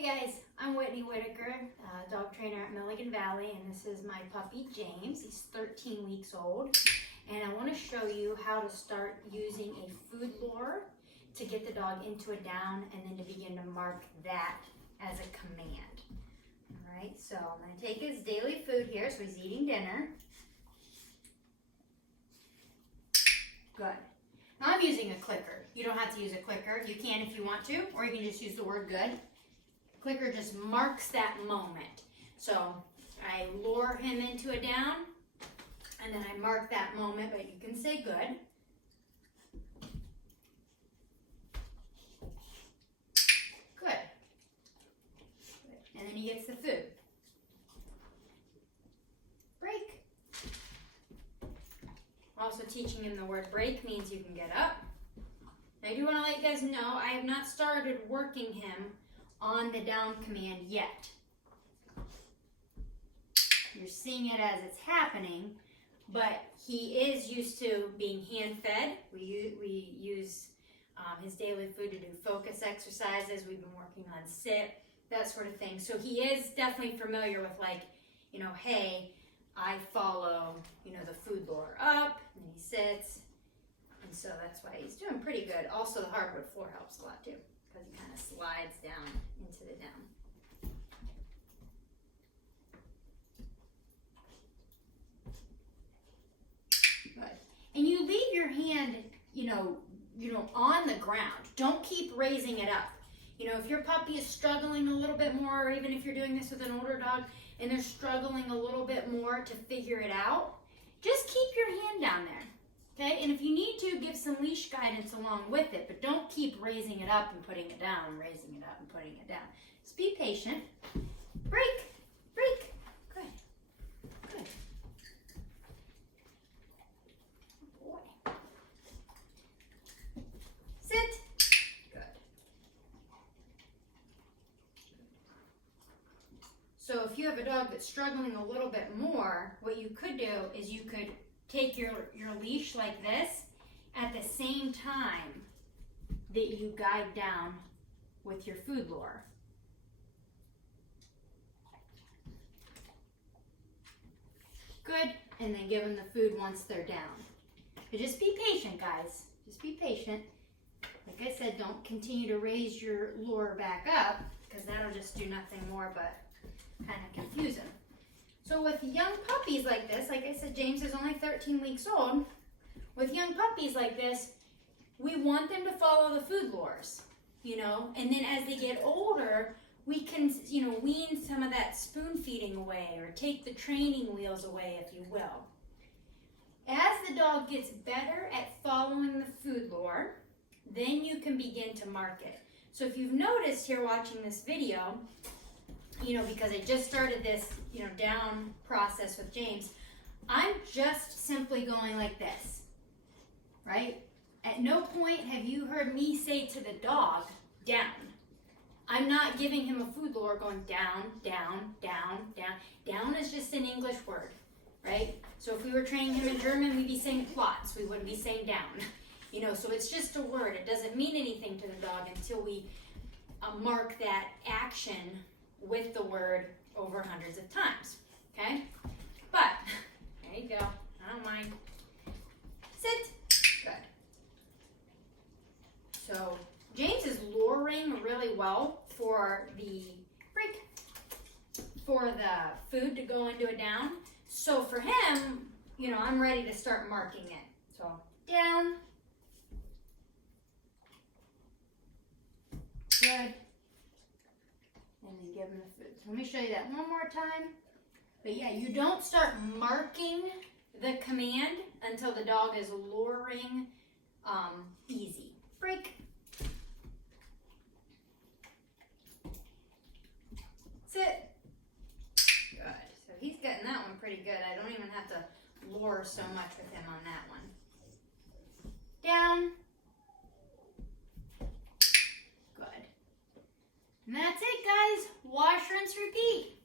Hey guys, I'm Whitney Whitaker, dog trainer at Milligan Valley, and this is my puppy James. He's 13 weeks old, and I want to show you how to start using a food lure to get the dog into a down and then to begin to mark that as a command. Alright, so I'm going to take his daily food here, so he's eating dinner. Good. Now I'm using a clicker. You don't have to use a clicker. You can if you want to, or you can just use the word good. Clicker just marks that moment. So I lure him into a down, and then I mark that moment, but you can say good. Good. And then he gets the food. Break. Also teaching him the word break means you can get up. Now I do want to let you guys know I have not started working him on the down command yet. You're seeing it as it's happening, but he is used to being hand fed. We use his daily food to do focus exercises. We've been working on sit, that sort of thing. So he is definitely familiar with, like, hey, I follow, the food lure up, and he sits. And so that's why he's doing pretty good. Also, the hardwood floor helps a lot too, because he kind of slides down into the down. Good. And you leave your hand, on the ground. Don't keep raising it up. If your puppy is struggling a little bit more, or even if you're doing this with an older dog and they're struggling a little bit more to figure it out, just keep your hand down there. Okay, and if you need to, give some leash guidance along with it, but don't keep raising it up and putting it down, raising it up and putting it down. Just be patient. Break, break. Good, good. Good boy. Sit. Good. So if you have a dog that's struggling a little bit more, what you could do is you could take your leash like this at the same time that you guide down with your food lure. Good, and then give them the food once they're down. But just be patient, guys. Just be patient. Like I said, don't continue to raise your lure back up, because that'll just do nothing more but kind of confuse them. So with young puppies like this, like I said, James is only 13 weeks old. With young puppies like this, we want them to follow the food lures, and then as they get older, we can, wean some of that spoon feeding away, or take the training wheels away, if you will. As the dog gets better at following the food lure, then you can begin to mark it. So if you've noticed here watching this video, because I just started this, down process with James, I'm just simply going like this, right? At no point have you heard me say to the dog, down. I'm not giving him a food lure going down, down, down, down. Down is just an English word, right? So if we were training him in German, we'd be saying Platz. We wouldn't be saying down. So it's just a word. It doesn't mean anything to the dog until we mark that action with the word over hundreds of times, okay? But, there you go, I don't mind. Sit, good. So, James is luring really well for the food to go into a down. So for him, I'm ready to start marking it. So, down. Good. And then give them the food. So let me show you that one more time. But yeah, you don't start marking the command until the dog is luring easy. Break. Sit. Good. So he's getting that one pretty good. I don't even have to lure so much with him on that one. Down. And that's it, guys. Wash, rinse, repeat.